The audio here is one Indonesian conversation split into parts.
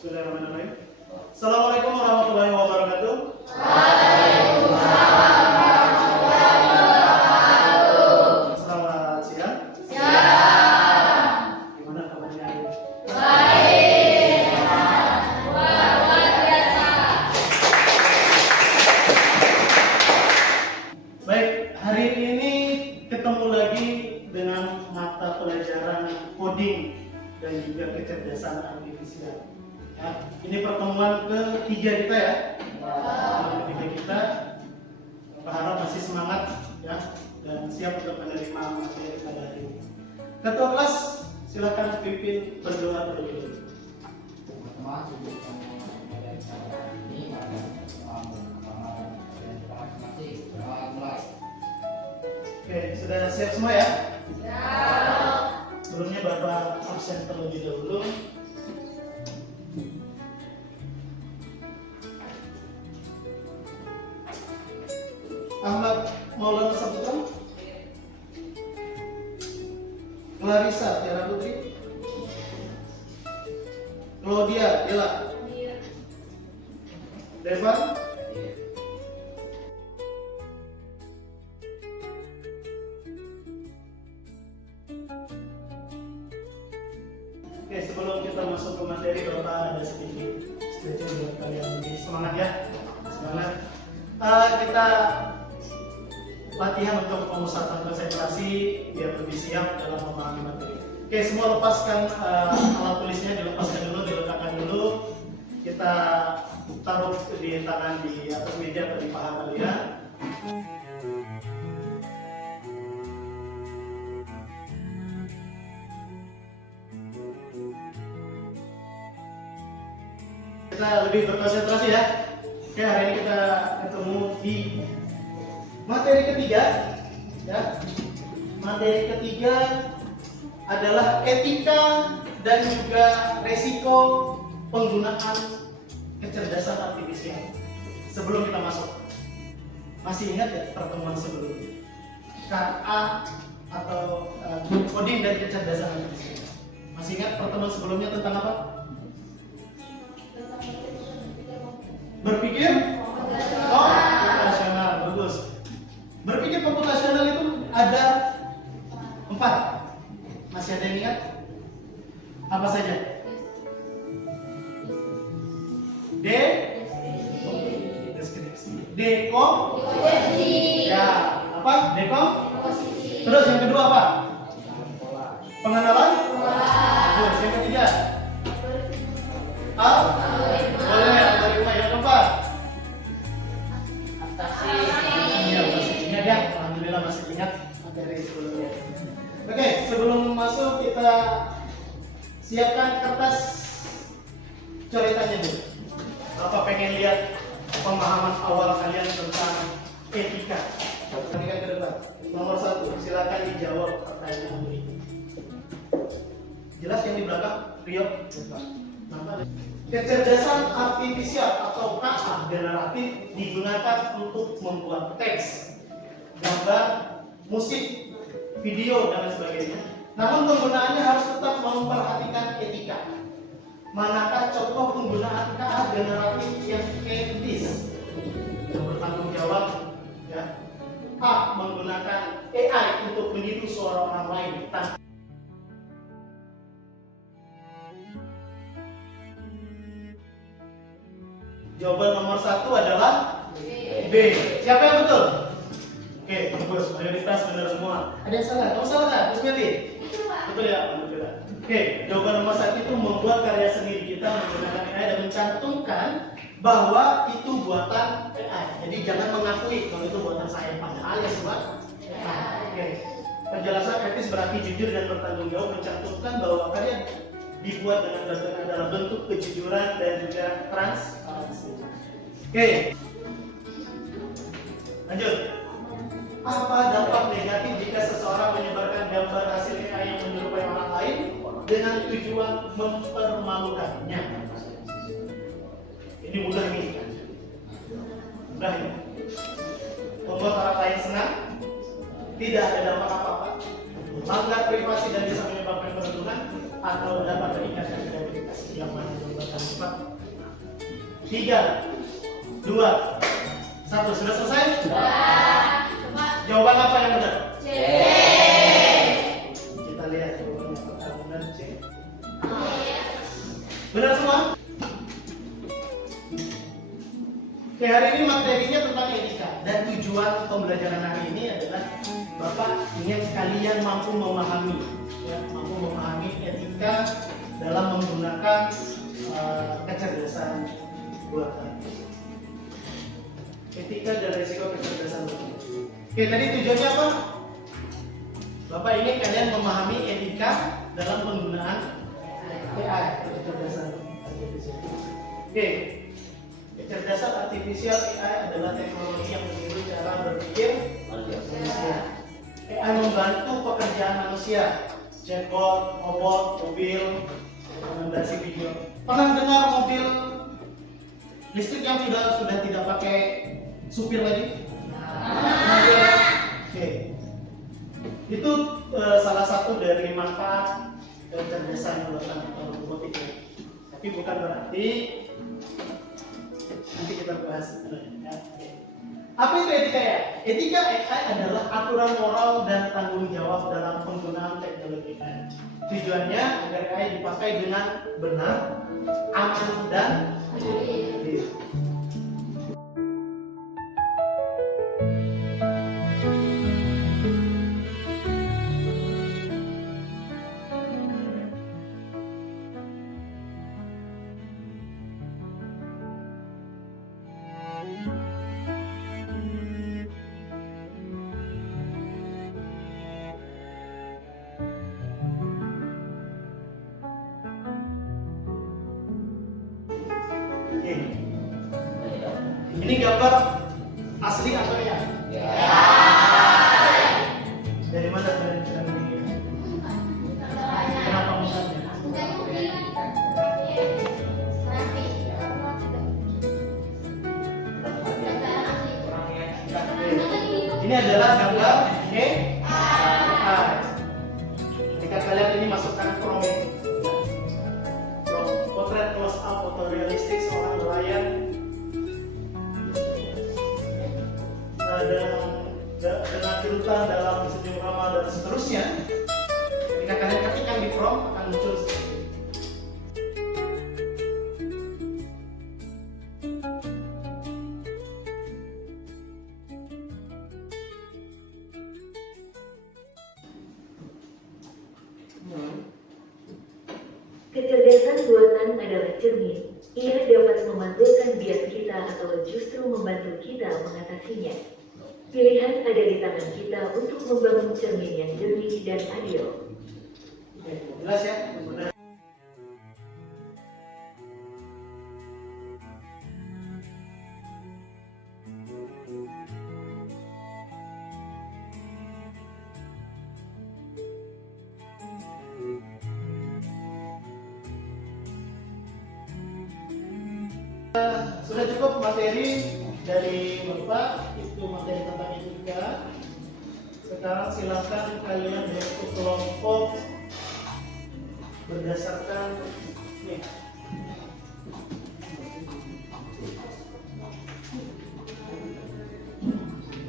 Bismillahirrahmanirrahim. Assalamualaikum warahmatullahi wabarakatuh. Selamat siang. Gimana kabarnya? Baik, hari ini ketemu lagi dengan mata pelajaran coding dan juga kecerdasan artifisial. Ya, ini pertemuan ketiga kita ya. Pertemuan ketiga kita. Berharap masih semangat ya dan siap untuk menerima materi pada hari ini. Ketua kelas, silakan pimpin berdoa terlebih dahulu. Teman-teman, sebelum kita mulai acara ini, ada pertama dan masing-masing. Mulai. Oke, sudah siap semua ya? Siap. Sebelumnya Bapak absen terlebih dahulu. Ahmad Maulana Saputra, Clarissa Tiara Putri, Claudia Dela, Devan, Oke, sebelum kita masuk ke materi, Bapak ada sedikit stretching buat kalian lebih semangat ya. Semangat. Kita latihan untuk pemusatan konsentrasi biar lebih siap dalam memahami materi. Oke, semua lepaskan alat tulisnya, dilepaskan dulu, diletakkan dulu. Kita taruh di tangan di atas meja atau di paha kalian. Kita lebih berkonsentrasi ya. Oke, hari ini kita ketemu di materi ketiga ya. Materi ketiga adalah etika dan juga resiko penggunaan kecerdasan artifisial. Sebelum kita masuk, masih ingat ya pertemuan sebelumnya? KA atau coding dan kecerdasan artifisial. Masih ingat pertemuan sebelumnya tentang apa? Berpikir komputasional, bagus. Berpikir komputasional itu ada 4. Masih ada yang ingat? Apa saja? Deskripsi. Deko. Ya, apa? Deko. Terus yang kedua apa? Pengenalan. Terus yang ketiga? Boleh. Yang keempat? Iya, masih ingat ya. Alhamdulillah masih ingat materi sebelumnya. Oke, sebelum masuk kita siapkan kertas coretannya dulu. Bapak pengen lihat pemahaman awal kalian tentang etika. Etika ke depan. Nomor 1, silakan dijawab pertanyaan ini. Jelas yang di belakang, Rio? Kecerdasan artifisial atau KA generatif digunakan untuk membuat teks, gambar, musik, video, dan sebagainya. Namun penggunaannya harus tetap memperhatikan etika. Manakah contoh penggunaan KA generatif yang etis, yang bertanggung jawab? Ya. A. Menggunakan AI untuk meniru suara orang lain. Jawaban nomor 1 adalah B. Siapa yang betul? Oke, bagus. Mayoritas benar semua. Ada yang salah? Kamu salah nggak? Kusmeti? Betul ya? Alhamdulillah. Oke, jawaban nomor 1 itu membuat karya sendiri kita menggunakan AI dan mencantumkan bahwa itu buatan AI. Jadi jangan mengakui kalau itu buatan saya, padahal ya buat AI. Oke. Penjelasan etis berarti jujur dan bertanggung jawab, mencantumkan bahwa karya dibuat dengan dasar adalah bentuk kejujuran dan juga transparansi. Oke, lanjut. Apa dampak negatif jika seseorang menyebarkan gambar hasil AI yang menyerupai orang lain dengan tujuan mempermalukannya? Ini mudah nih. Mudah ya. Membuat orang lain senang, tidak ada dampak apa-apa, melanggar privasi dan bisa menyebabkan kerugian, atau dapat meningkatkan kredibilitas yang mana? dua kali lipat. 3, 2, 1. Sudah selesai? Jawaban apa yang benar? C. Kita lihat jawabannya apakah benar C. Benar semua? Oke, hari ini materinya tentang etika dan tujuan pembelajaran hari ini adalah Bapak ingin kalian mampu memahami, ya, mampu memahami etika dalam menggunakan kecerdasan buatan. Etika dan risiko kecerdasan buatan. Oke, tadi tujuannya apa? Bapak ingin kalian memahami etika dalam penggunaan AI, kecerdasan artifisial. Oke, kecerdasan artifisial AI adalah teknologi yang meniru cara berpikir manusia. AI membantu pekerjaan manusia, chatbot, robot, mobil, rekomendasi video. Pernah dengar mobil listrik yang sudah tidak pakai supir lagi? Oke, itu salah satu dari manfaat kecerdasan buatan atau robotik. Tapi bukan berarti nanti kita bahas. Ya. Apa itu etika AI? Etika AI adalah aturan moral dan tanggung jawab dalam penggunaan teknologi AI. Tujuannya agar AI dipakai dengan benar, aman, dan adil. Oke. Ini gambar asli atau ya? Dari mana kalian ini? Kenapa misalnya? Ini adalah gambar AI. Jika kalian ini masukkan prompt, potret close up fotorealistik seorang nelayan dengan kerutan dalam senyum ramah dan seterusnya. Jika kalian ketikkan di prompt akan muncul seperti ini. Kecerdasan buatan adalah cermin. Ia dapat memantulkan bias kita atau justru membantu kita mengatasinya. Pilihan ada di tangan kita untuk membangun cermin yang jernih dan adil. Oke, jelas ya? Benar. Sudah cukup materi dari Bapak, itu materi tentang etika. Sekarang silakan kalian bentuk kelompok berdasarkan nih.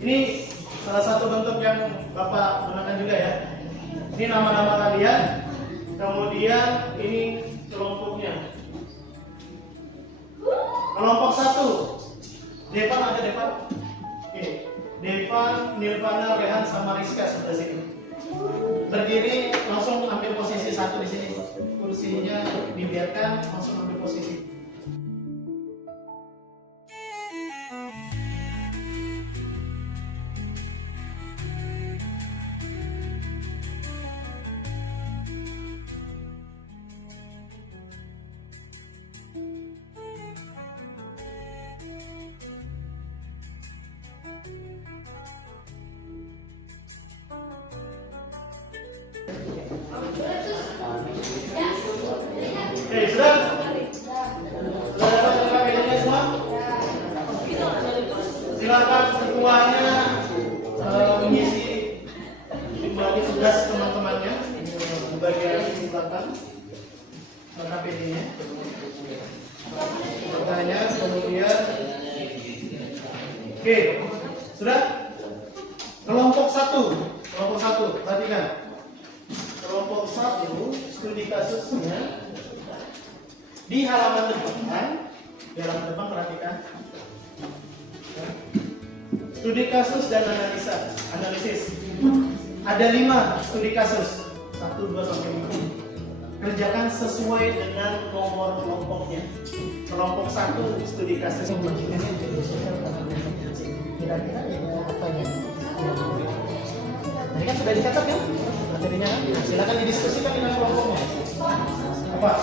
Ini salah satu bentuk yang Bapak gunakan juga ya. Ini nama-nama kalian, kemudian ini kelompoknya. Kelompok 1, Devan ada Devan? Oke, Devan, Nirvana, Rehan, sama Rizka sebelah sini. Berdiri, langsung ambil posisi 1 di sini. Kursinya dibiarkan, langsung ambil posisi. Oke, sudah? Oke, sudah? Kelompok satu, perhatikan. Kelompok 1, studi kasusnya di halaman depan, perhatikan. Studi kasus dan analisis. Ada 5 studi kasus, 1, 2, sampai 5. Kerjakan sesuai dengan nomor kelompoknya. Kelompok 1 studi kasus. Kira-kira apa ya? Tadi kan sudah dicatat kan materinya kan? Nah, silakan didiskusikan dengan kelompoknya. Apa?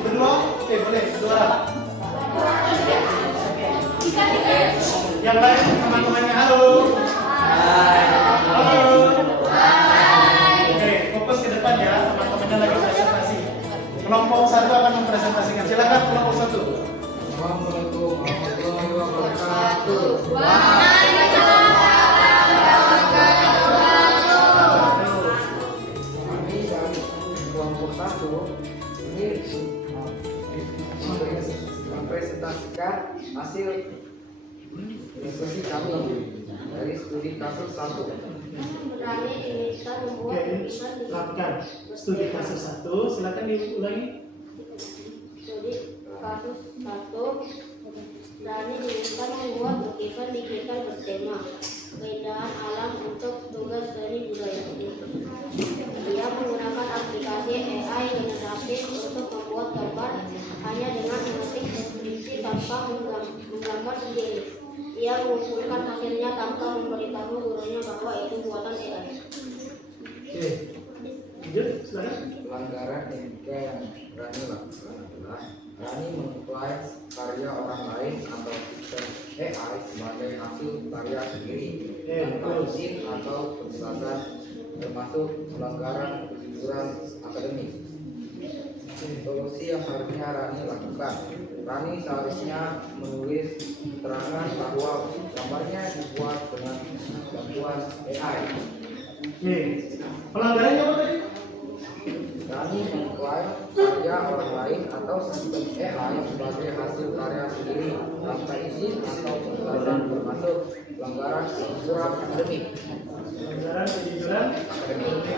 Berdua, oke boleh, berdua. Yang lain teman-temannya halo. Halo. Oke, fokus ke depan ya, teman-temannya lagi presentasi. Kelompok 1 akan mempresentasikan. Silakan kelompok 1. Assalamualaikum warahmatullahi wabarakatuh. Kami dari kelompok 1 ini mempresentasikan hasil diskusi kami dari studi kasus 1. Berani diminta membuat Oke, lukisan di lakukan studi kasus 1. Silakan diulangi. studi kasus 1. Berani diminta membuat lukisan digital bertema keindahan alam untuk tugas seni budaya. Dia menggunakan aplikasi AI generatif untuk membuat gambar hanya dengan mengetik deskripsi tanpa menggambar sendiri. Ia mengumpulkan hasilnya tanpa memberitahu gurunya bahwa itu buatan AI. Oke. Lanjut, silakan. Pelanggaran etika yang Rani lakukan adalah Rani mengklaim karya orang lain atau sistem AI sebagai hasil karya sendiri tanpa izin atau penjelasan, termasuk pelanggaran kejujuran akademik. Solusi yang harusnya Rani lakukan, Rani seharusnya menulis keterangan bahwa gambarnya dibuat dengan bantuan AI. Oke. Pelanggarannya apa tadi? Rani mengklaim karya orang lain atau sistem AI sebagai hasil karya sendiri tanpa izin atau penjelasan, termasuk pelanggaran kejujuran akademik. Pelanggaran kejujuran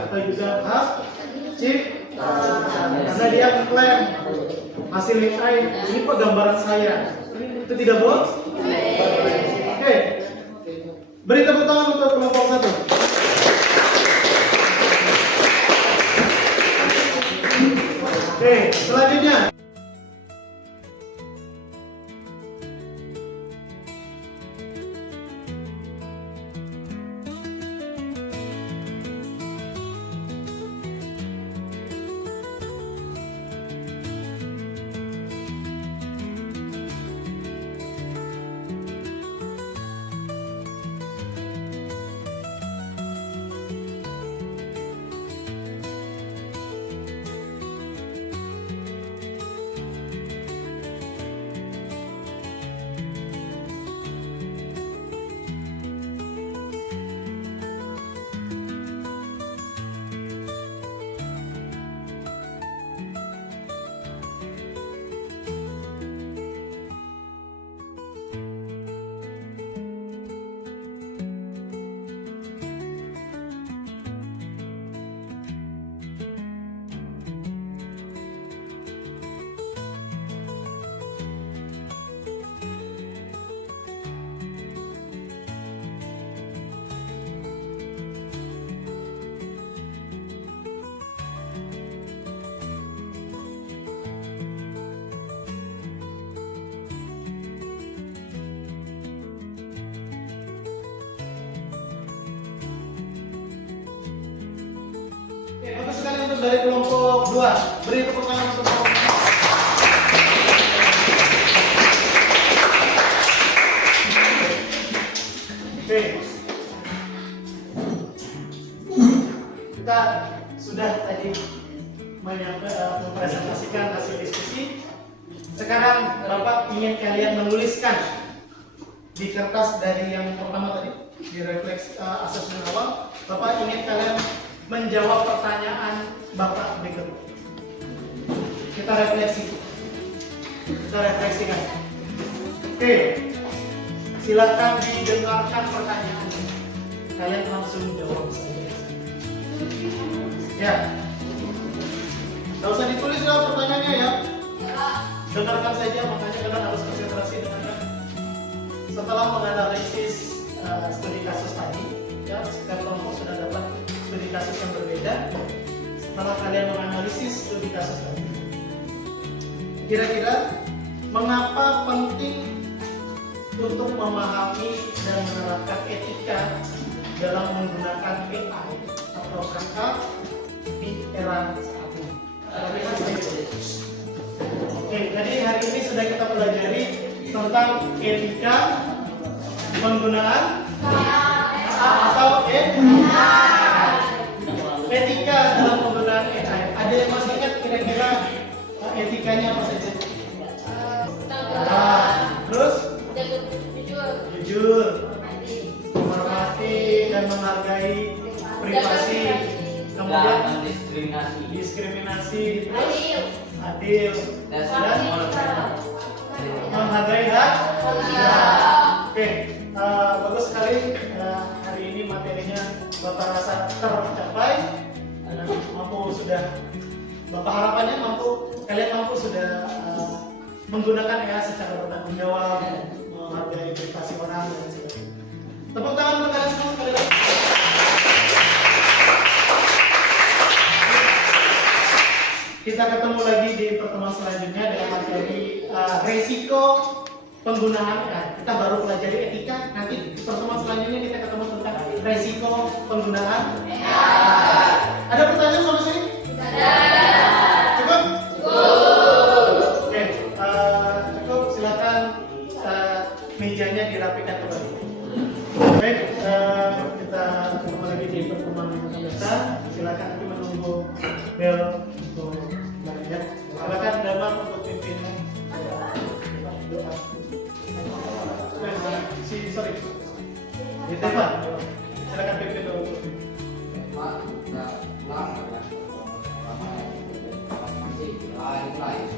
atau juga hak cipta. Karena dia mengklaim hasil AI ini kok gambaran saya. Itu tidak boleh? Oke. Beri tepuk tangan untuk kelompok 1. Oke, selanjutnya. dari kelompok 2. Beri tepuk tangan untuk kelompok 2. Oke. Kita sudah tadi mempresentasikan hasil diskusi. Sekarang Bapak ingin kalian menuliskan di kertas dari yang pertama tadi, di refleks asesmen awal. Bapak ingin kalian menjawab pertanyaan Bapak berikut. Kita refleksikan. Oke, silakan didengarkan pertanyaannya. Kalian langsung jawab saja. Ya, nggak usah ditulis lah pertanyaannya ya. Dengarkan saja, makanya kalian harus konsentrasi dengarkan. Setelah menganalisis studi kasus tadi, ya, setiap kelompok sudah dapat studi kasus yang berbeda. Setelah kalian menganalisis studi kasus tadi, kira-kira mengapa penting untuk memahami dan menerapkan etika dalam menggunakan AI atau kakak di era saat ini? Oke, jadi hari ini sudah kita pelajari tentang etika penggunaan atau etika dalam penggunaan AI. Ada yang masih ingat kira-kira etikanya apa saja? Terus jujur, menghormati dan menghargai privasi, kemudian diskriminasi, terus adil dan menghargai hak. Oke, bagus sekali. Hari ini materinya Bapak rasa tercapai. Mampu sudah, Bapak harapannya kalian mampu sudah menggunakan AI secara bertanggung jawab, menghargai privasi orang dan sebagainya. Tepuk tangan untuk kalian semua sekali lagi. Kita ketemu lagi di pertemuan selanjutnya dengan materi resiko penggunaan AI. Kita baru pelajari etika, nanti di pertemuan selanjutnya kita ketemu tentang resiko penggunaan AI. Ada pertanyaan sampai sini? Cukup? Oke, cukup. Silakan mejanya dirapikan kembali. Baik, kita ketemu lagi di pertemuan yang akan datang. Silakan nanti menunggu bel untuk belajar. Silakan Damar untuk pimpin doa. Sorry. Di depan. Silakan pimpin doa. Lain.